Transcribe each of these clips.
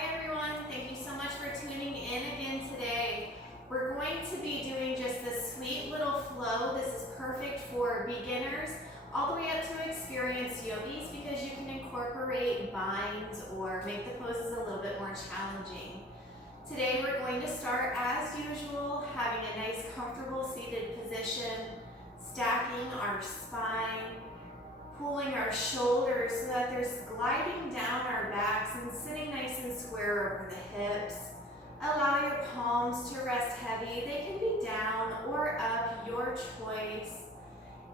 Hi everyone, thank you so much for tuning in again today. We're going to be doing just this sweet little flow. This is perfect for beginners all the way up to experienced yogis because you can incorporate binds or make the poses a little bit more challenging. Today we're going to start as usual, having a nice comfortable seated position, stacking our spine, pulling our shoulders so that there's gliding down our backs and sitting nice and square over the hips. Allow your palms to rest heavy. They can be down or up, your choice.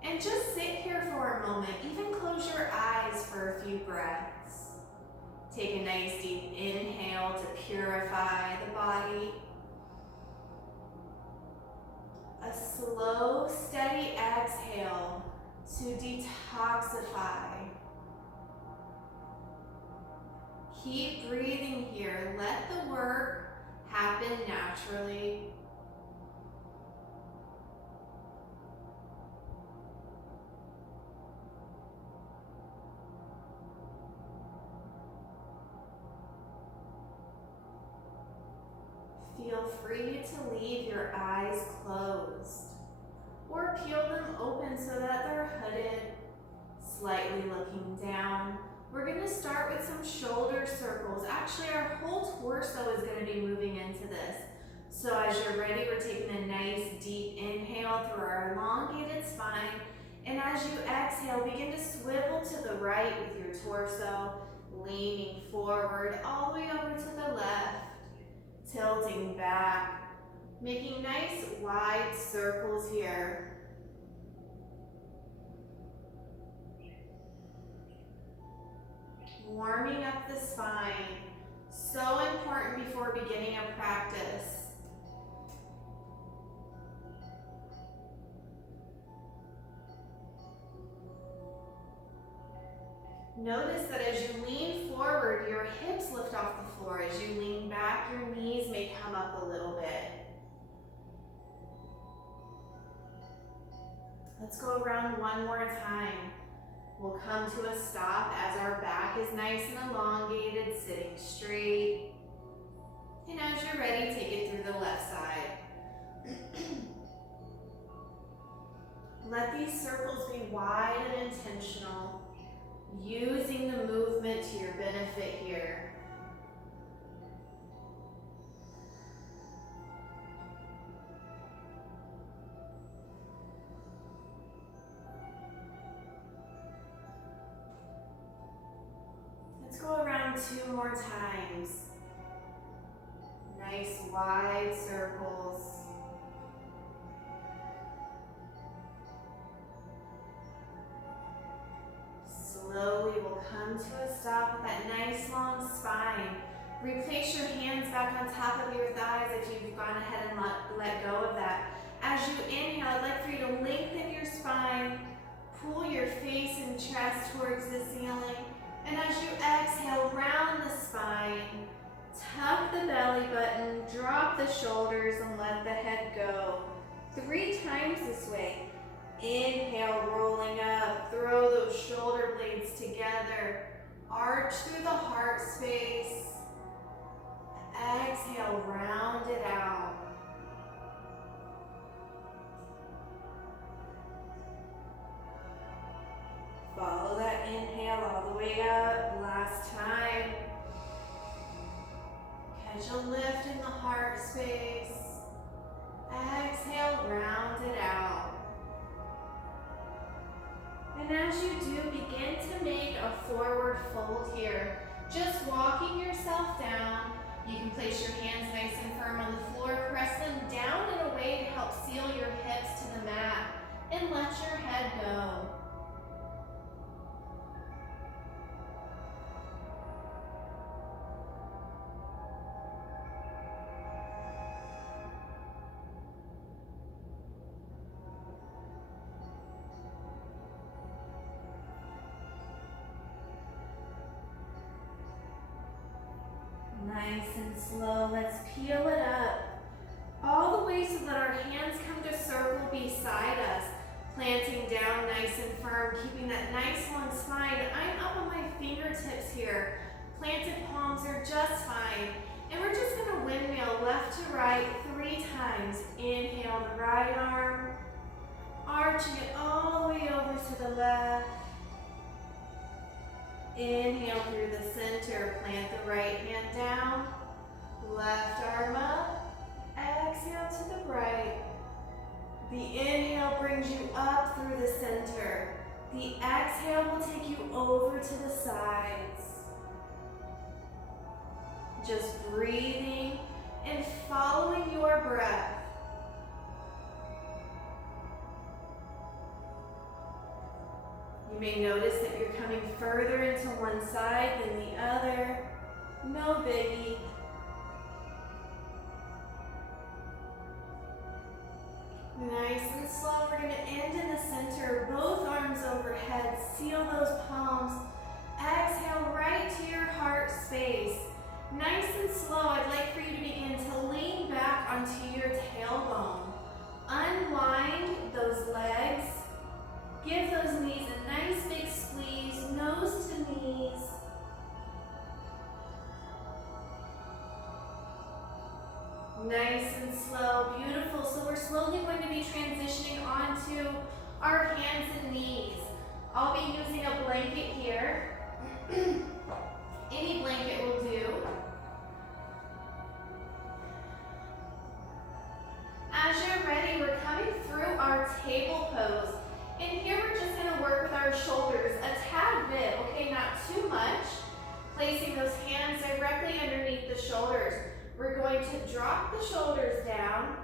And just sit here for a moment. Even close your eyes for a few breaths. Take a nice deep inhale to purify the body. A slow, steady exhale to detoxify. Keep breathing here. Let the work happen naturally. Feel free to leave your eyes closed or peel them open so that they're hooded, slightly looking down. We're going to start with some shoulder circles. Actually, our whole torso is going to be moving into this. So as you're ready, we're taking a nice deep inhale through our elongated spine. And as you exhale, begin to swivel to the right with your torso, leaning forward all the way over to the left, tilting back. Making nice wide circles here. Warming up the spine. So important before beginning a practice. Notice that as you lean forward, your hips lift off the floor. As you lean back, your knees may come up a little bit. Let's go around one more time. We'll come to a stop as our back is nice and elongated, sitting straight. And as you're ready, take it through the left side. Let these circles be wide and intentional, using the movement to your benefit here. Go around 2 more times. Nice wide circles. Slowly we'll come to a stop with that nice long spine. Replace your hands back on top of your thighs if you've gone ahead and let go of that. As you inhale, I'd like for you to lengthen your spine, pull your face and chest towards the ceiling. And as you exhale, round the spine, tuck the belly button, drop the shoulders, and let the head go. 3 times this way. Inhale, rolling up, throw those shoulder blades together, arch through the heart space. Exhale, round it out. Follow that inhale all the way up. Last time. Catch a lift in the heart space. Exhale, round it out. And as you do, begin to make a forward fold here. Just walking yourself down. You can place your hands nice and firm on the floor. Press them down in a way to help seal your hips to the mat. And let your head go. Nice and slow, let's peel it up. All the way so that our hands come to circle beside us. Planting down nice and firm, keeping that nice long spine. I'm up on my fingertips here. Planted palms are just fine. right hand down, left arm up, exhale to the right. The inhale brings you up through the center. The exhale will take you over to the sides. Just breathing and following your breath. You may notice that you're coming further into one side than the other. No biggie. Nice and slow. We're going to end in the center. Both arms overhead. Seal those palms. Exhale right to your heart space. Nice and slow. I'd like for you to begin to lean back onto your tailbone. Unwind those legs. Give those knees a nice big squeeze, nose to knees. Nice and slow, beautiful. So we're slowly going to be transitioning onto our hands and knees. I'll be using a blanket here. Any blanket will do. As you're ready, we're coming through our table pose. And here we're just going to work with our shoulders a tad bit, okay, not too much. Placing those hands directly underneath the shoulders. We're going to drop the shoulders down.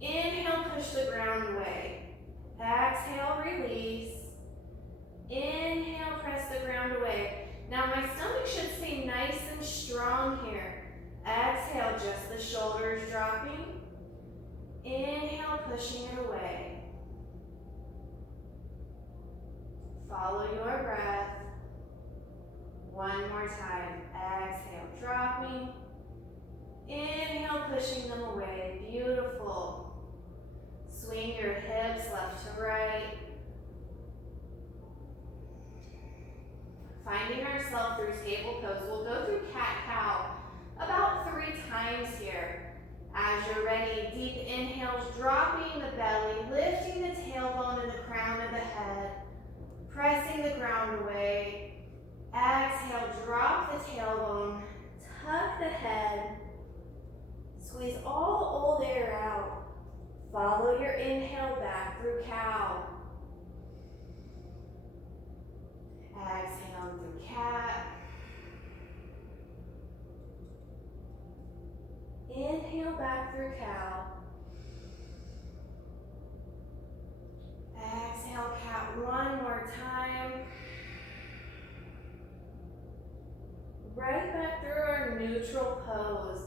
Inhale, push the ground away. Exhale, release. Inhale, press the ground away. Now my stomach should stay nice and strong here. Exhale, just the shoulders dropping. Inhale, pushing it away. Follow your breath. One more time. Exhale, dropping. Inhale, pushing them away. Beautiful. Swing your hips left to right. Finding ourselves through table pose. We'll go through cat-cow about 3 times here. As you're ready, deep inhales, dropping the belly, lifting the tailbone and the crown of the head. Pressing the ground away. Exhale, drop the tailbone, tuck the head, squeeze all the old air out. Follow your inhale back through cow. Exhale through cat. Inhale back through cow. Exhale, cat, one more time. Right back through our neutral pose.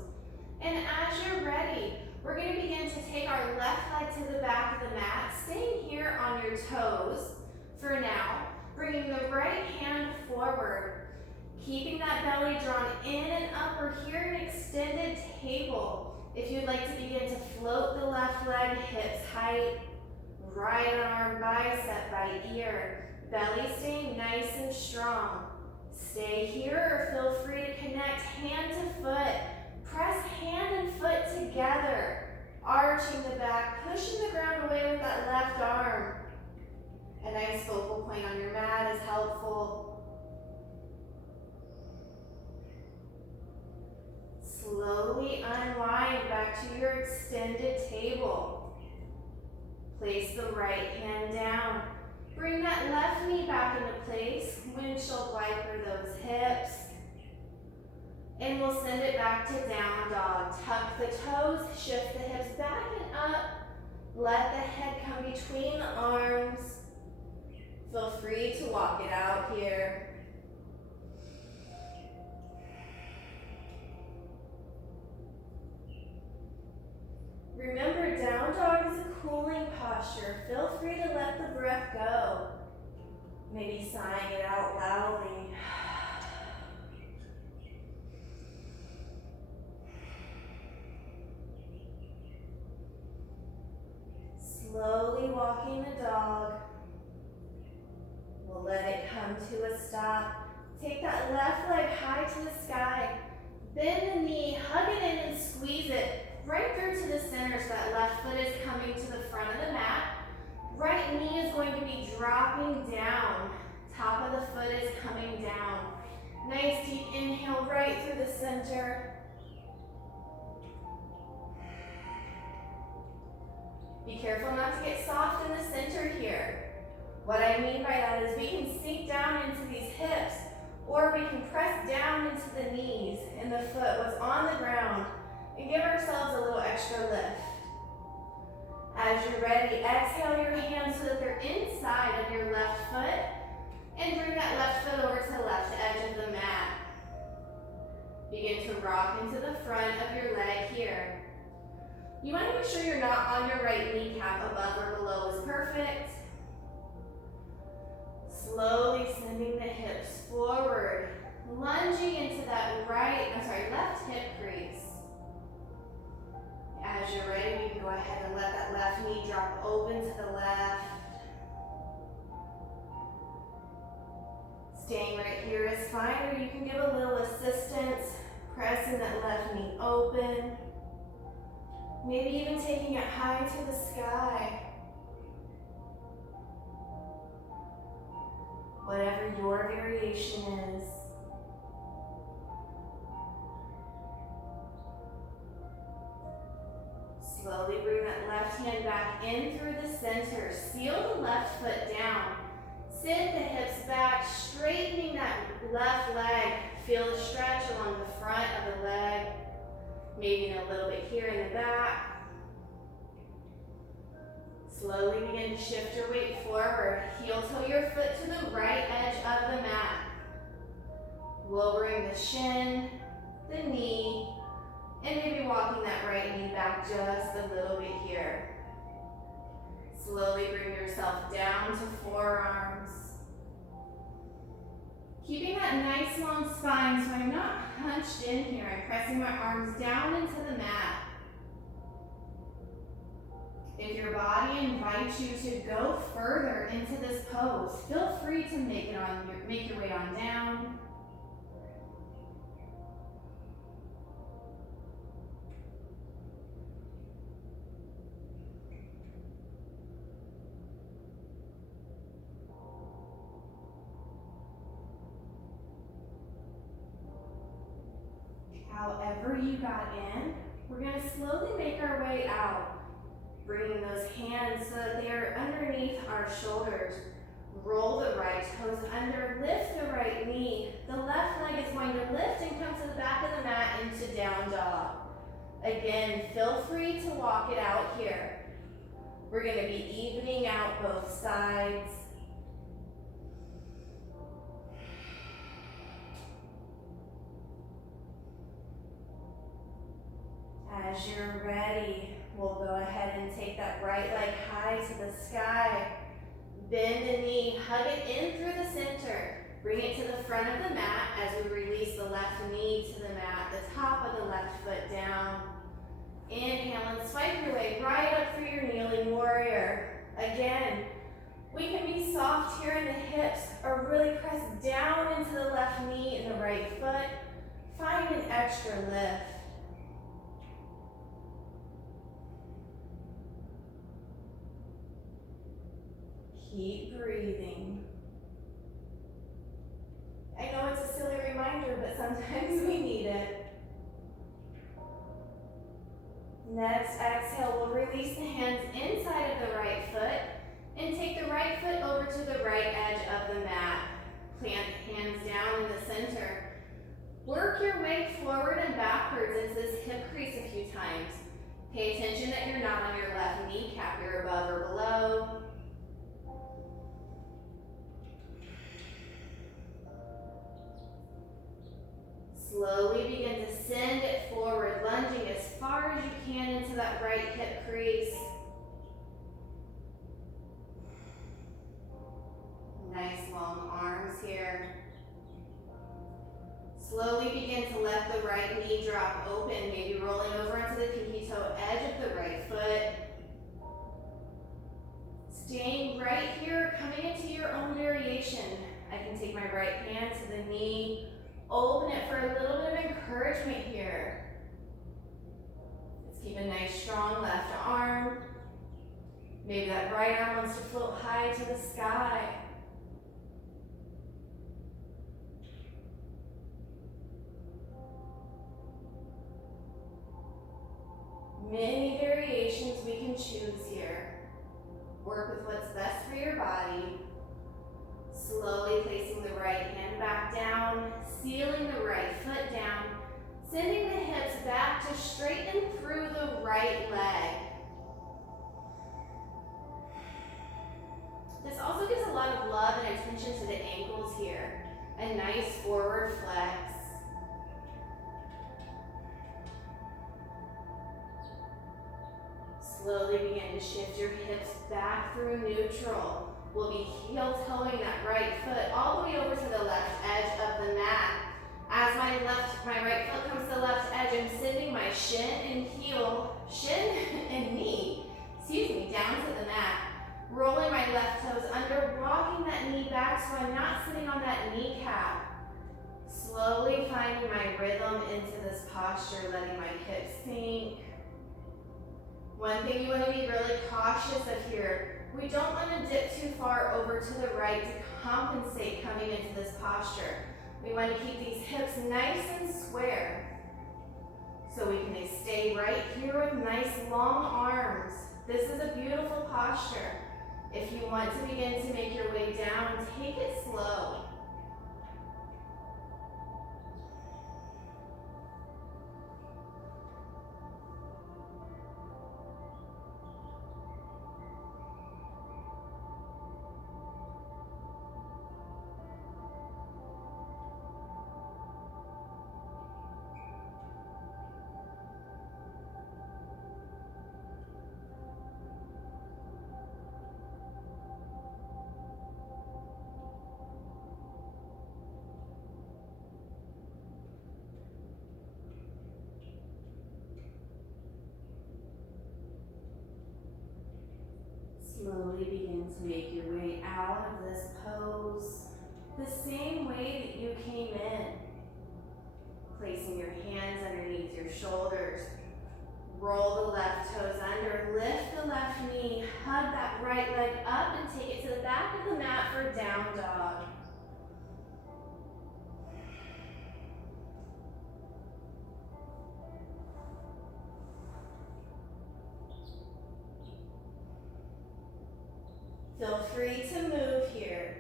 And as you're ready, we're going to begin to take our left leg to the back of the mat, staying here on your toes for now, bringing the right hand forward, keeping that belly drawn in and up. We're here in extended table. If you'd like to begin to float the left leg, hips height, right arm, bicep by ear, belly staying nice and strong. Stay here or feel free to connect hand to foot. Press hand and foot together. Arching the back, pushing the ground away with that left arm. A nice focal point on your mat is helpful. Slowly unwind back to your extended table. Place the right hand down. Bring that left knee back into place. Windshield wiper those hips. And we'll send it back to down dog. Tuck the toes, shift the hips back and up. Let the head come between the arms. Feel free to walk it out here. Remember, down dog is a cooling posture. Feel free to let the breath go. Maybe sighing it out loudly. Slowly walking the dog. We'll let it come to a stop. Take that left leg high to the sky. Bend the knee, hug it in and squeeze it right through to the center so that left foot is coming to the front of the mat. Right knee is going to be dropping down. Top of the foot is coming down. Nice deep inhale right through the center. Be careful not to get soft in the center here. What I mean by that is we can sink down into these hips, or we can press down into the knees and the foot, what's on the ground, and give ourselves a little extra lift. As you're ready, exhale your hands so that they're inside of your left foot, and bring that left foot over to the left edge of the mat. Begin to rock into the front of your leg here. You want to make sure you're not on your right kneecap. Above or below is perfect. Slowly sending the hips forward, lunging into that left hip crease. As you're ready, you can go ahead and let that left knee drop open to the left. Staying right here is fine, or you can give a little assistance, pressing that left knee open. Maybe even taking it high to the sky. Whatever your variation is. Slowly bring that left hand back in through the center. Seal the left foot down. Sit the hips back, straightening that left leg. Feel the stretch along the front of the leg. Maybe a little bit here in the back. Slowly begin to shift your weight forward. Heel toe your foot to the right edge of the mat. Lowering the shin, the knee, and maybe walking that right knee back just a little bit here. Slowly bring yourself down to forearms. Keeping that nice long spine so I'm not hunched in here. I'm pressing my arms down into the mat. If your body invites you to go further into this pose, feel free to make your way on down. However you got in, we're going to slowly make our way out. Bringing those hands so that they are underneath our shoulders. Roll the right toes under, lift the right knee. The left leg is going to lift and come to the back of the mat into down dog. Again, feel free to walk it out here. We're going to be evening out both sides. As you're ready, we'll go ahead and take that right leg high to the sky. Bend the knee, hug it in through the center. Bring it to the front of the mat as we release the left knee to the mat, the top of the left foot down. Inhale and swipe your way right up through your kneeling warrior. Again, we can be soft here in the hips or really press down into the left knee and the right foot. Find an extra lift. Keep breathing. I know it's a silly reminder, but sometimes we need it. Next exhale, we'll release the hands inside of the right foot and take the right foot over to the right edge of the mat. Plant the hands down in the center. Work your way forward and backwards into this hip crease a few times. Pay attention that you're not on your left kneecap, you're above or below. Slowly begin to send it forward, lunging as far as you can into that right hip crease. Nice long arms here. Slowly begin to let the right knee drop open, maybe rolling over into the pinky toe edge of the right foot. Staying right here, coming into your own variation. I can take my right hand to the knee, open it for a little bit of encouragement here. Let's keep a nice strong left arm. Maybe that right arm wants to float high to the sky. Many variations we can choose here. Work with what's best for your body. Slowly placing the right hand back down, sealing the right foot down, sending the hips back to straighten through the right leg. This also gives a lot of love and attention to the ankles here. A nice forward flex. Slowly begin to shift your hips back through neutral. We'll be heel toeing that right foot all the way over to the left edge of the mat. As my right foot comes to the left edge, I'm sending my shin and knee, down to the mat. Rolling my left toes under, walking that knee back so I'm not sitting on that kneecap. Slowly finding my rhythm into this posture, letting my hips sink. One thing you want to be really cautious of here, we don't want to dip too far over to the right to compensate coming into this posture. We want to keep these hips nice and square so we can stay right here with nice long arms. This is a beautiful posture. If you want to begin to make your way down, take it slow. Slowly begin to make your way out of this pose the same way that you came in. Placing your hands underneath your shoulders. Roll the left toes under, lift the left knee, hug that right leg up and take it to the back of the mat for down dog. Feel free to move here.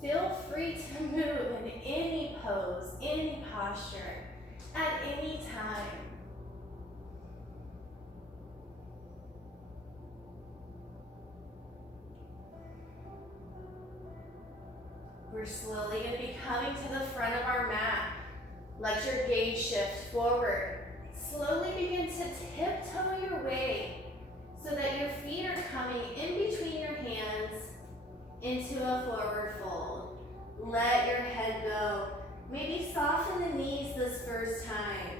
Feel free to move in any pose, any posture, at any time. We're slowly going to be coming to the front of our mat. Let your gaze shift forward. Slowly begin to tiptoe your way so that your feet are coming in between your hands into a forward fold. Let your head go. Maybe soften the knees this first time.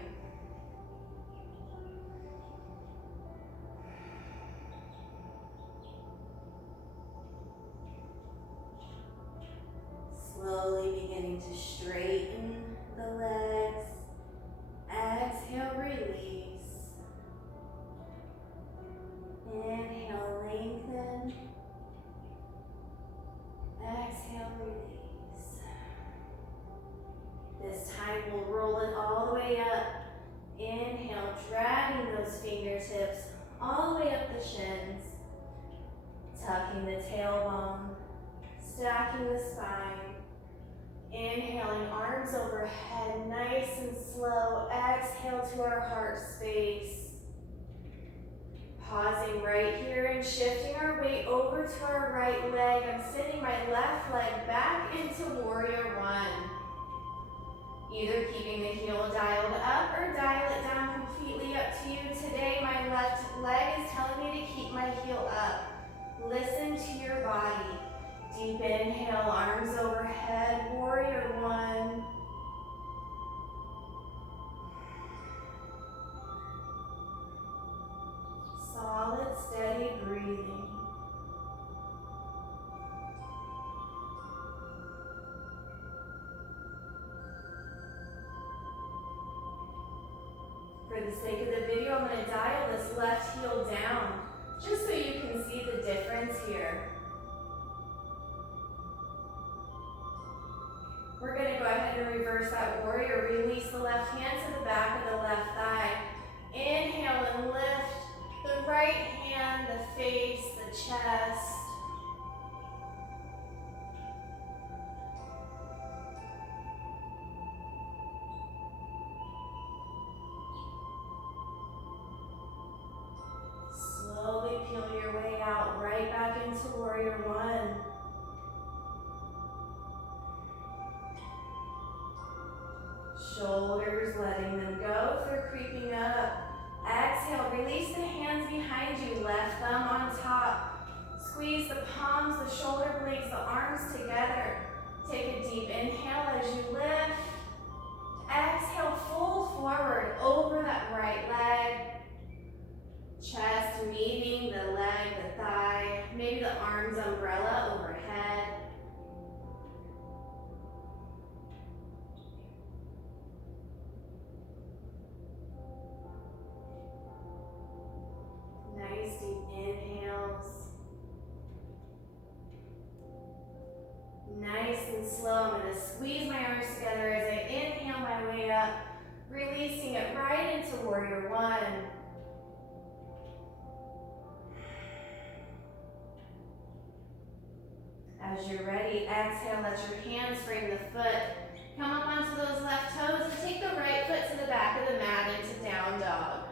Slowly beginning to straighten the legs. Exhale, release. Inhale, lengthen. Exhale, release. This time we'll roll it all the way up. Inhale, dragging those fingertips all the way up the shins. Tucking the tailbone, stacking the spine. Inhaling, arms overhead, nice and slow. Exhale to our heart space. Pausing right here and shifting our weight over to our right leg. I'm sending my left leg back into warrior one. Either keeping the heel dialed up or dial it down, completely up to you. Today, my left leg is telling me to keep my heel up. Listen to your body. Deep inhale, arms overhead, warrior one. Solid, steady breathing. For the sake of the video, I'm going to dial this left heel down, just so you can see the difference here. We're going to go ahead and reverse that warrior. Release the left hand to the back of the left thigh. right hand, the face, the chest. Slowly peel your way out, right back into warrior one. Shoulders, letting them go if they're creeping up. Exhale, release the hands behind you, left thumb on top. Squeeze the palms, the shoulder blades, the arms together. Take a deep inhale as you lift. Exhale, fold forward over that right leg. Chest meeting the leg, the thigh, maybe the arms umbrella overhead. Nice deep inhales. Nice and slow. I'm going to squeeze my arms together as I inhale my way up, releasing it right into warrior one. As you're ready, exhale, let your hands frame the foot. Come up onto those left toes and take the right foot to the back of the mat into down dog.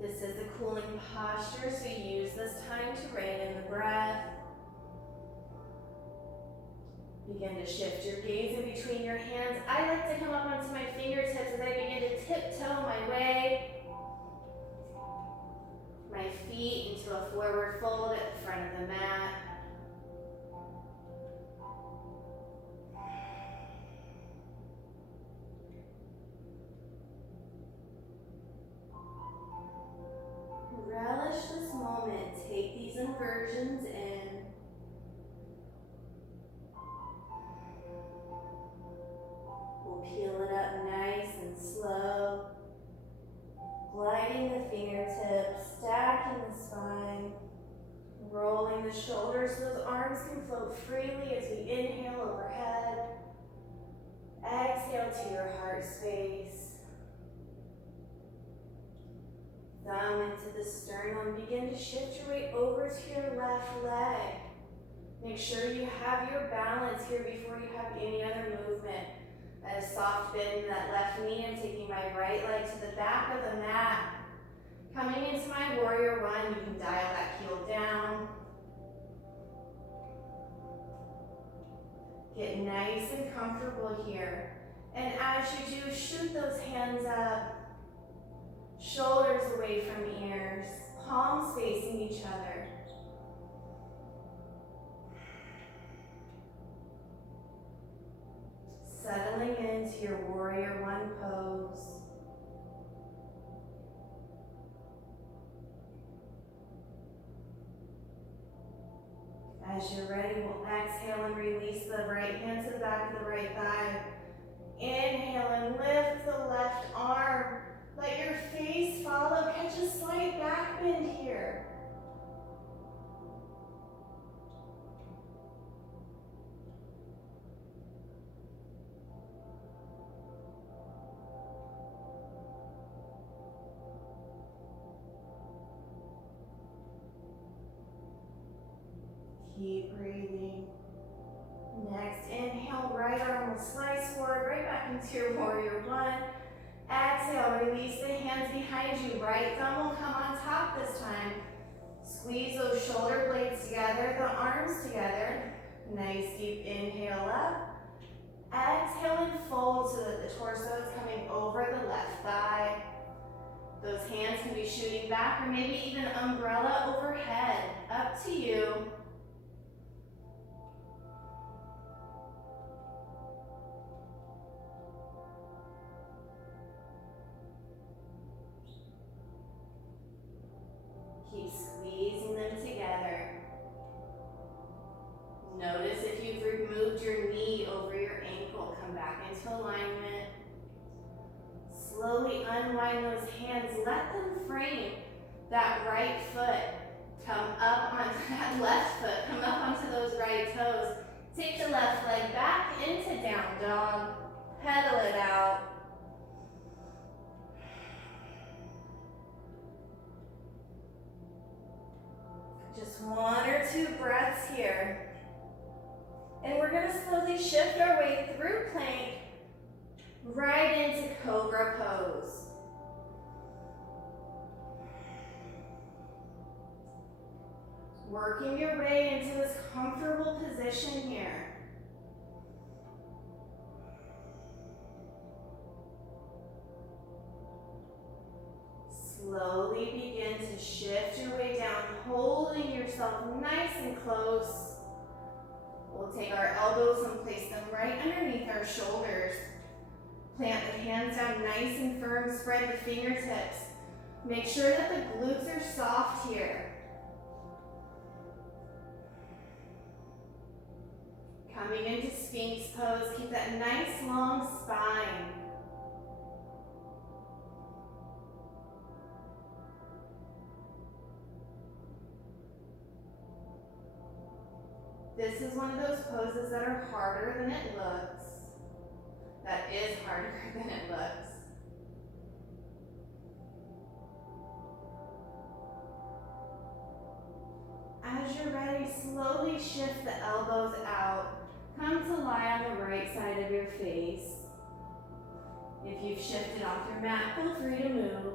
This is a cooling posture, so use this time to rein in the breath. Begin to shift your gaze in between your hands. I like to come up onto my fingertips as I begin to tiptoe my way. My feet into a forward fold at the front of the mat. Relish this moment. Take these inversions in. We'll peel it up nice and slow. Gliding the fingertips, stacking the spine, rolling the shoulders so those arms can float freely as we inhale overhead. Exhale to your heart space. Thumb into the sternum. Begin to shift your weight over to your left leg. Make sure you have your balance here before you have any other movement. A soft bend in that left knee. I'm taking my right leg to the back of the mat. Coming into my warrior one, you can dial that heel down. Get nice and comfortable here. And as you do, shoot those hands up. Shoulders away from ears, palms facing each other. Settling into your warrior one pose. As you're ready, we'll exhale and release the right hand to the back of the right thigh. Inhale and lift the left arm. Let your face follow. Catch a slight back bend here. Keep breathing. Next, inhale, right arm will slice forward, right back into your warrior one. Exhale, release the hands behind you. Right thumb will come on top this time. Squeeze those shoulder blades together, the arms together. Nice deep inhale up. Exhale and fold so that the torso is coming over the left thigh. Those hands can be shooting back or maybe even umbrella overhead. Up to you. Keep squeezing them together. Notice if you've removed your knee over your ankle, come back into alignment. slowly unwind those hands. Let them frame that right foot. Come up onto that left foot. Come up onto those right toes. Take the left leg back into down dog. Pedal it out. Just 1 or 2 breaths here. And we're going to slowly shift our way through plank right into cobra pose. Working your way into this comfortable position here. Slowly begin to shift your way down, holding yourself nice and close. We'll take our elbows and place them right underneath our shoulders. Plant the hands down nice and firm, spread the fingertips. Make sure that the glutes are soft here. Coming into Sphinx pose, keep that nice long spine. This is one of those poses that are harder than it looks. That is harder than it looks. As you're ready, slowly shift the elbows out. Come to lie on the right side of your face. If you've shifted off your mat, feel free to move.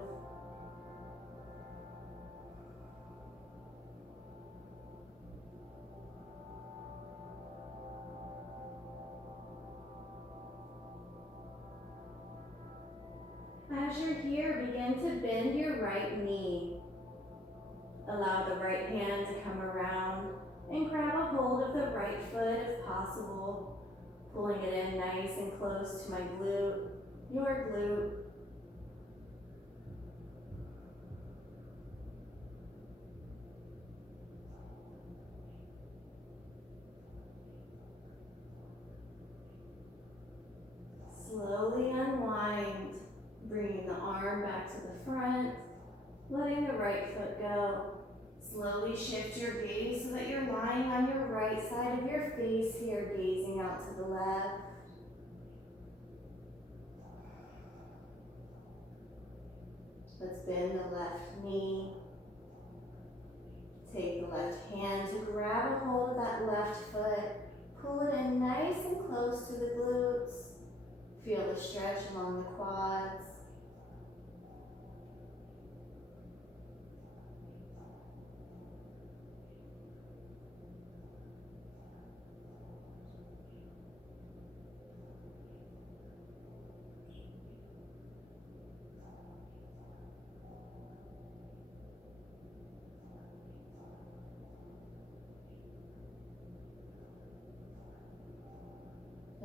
As you're here, begin to bend your right knee. Allow the right hand to come around and grab a hold of the right foot if possible, pulling it in nice and close to my glute, your glute. Slowly unwind, bringing the arm back to the front, letting the right foot go. Slowly shift your gaze so that you're lying on your right side of your face here, gazing out to the left. Let's bend the left knee. Take the left hand to grab a hold of that left foot. Pull it in nice and close to the glutes. Feel the stretch along the quads.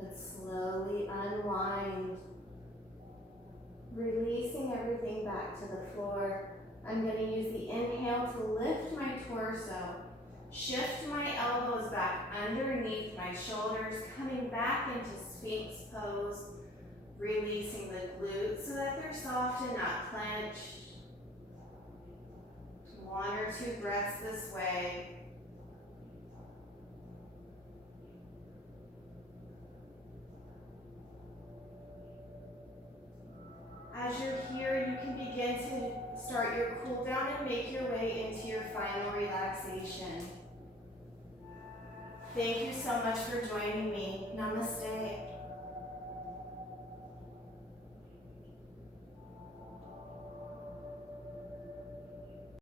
Let's slowly unwind, releasing everything back to the floor. I'm going to use the inhale to lift my torso, shift my elbows back underneath my shoulders, coming back into Sphinx pose, releasing the glutes so that they're soft and not clenched. 1 or 2 breaths this way. As you're here, you can begin to start your cool down and make your way into your final relaxation. Thank you so much for joining me. Namaste.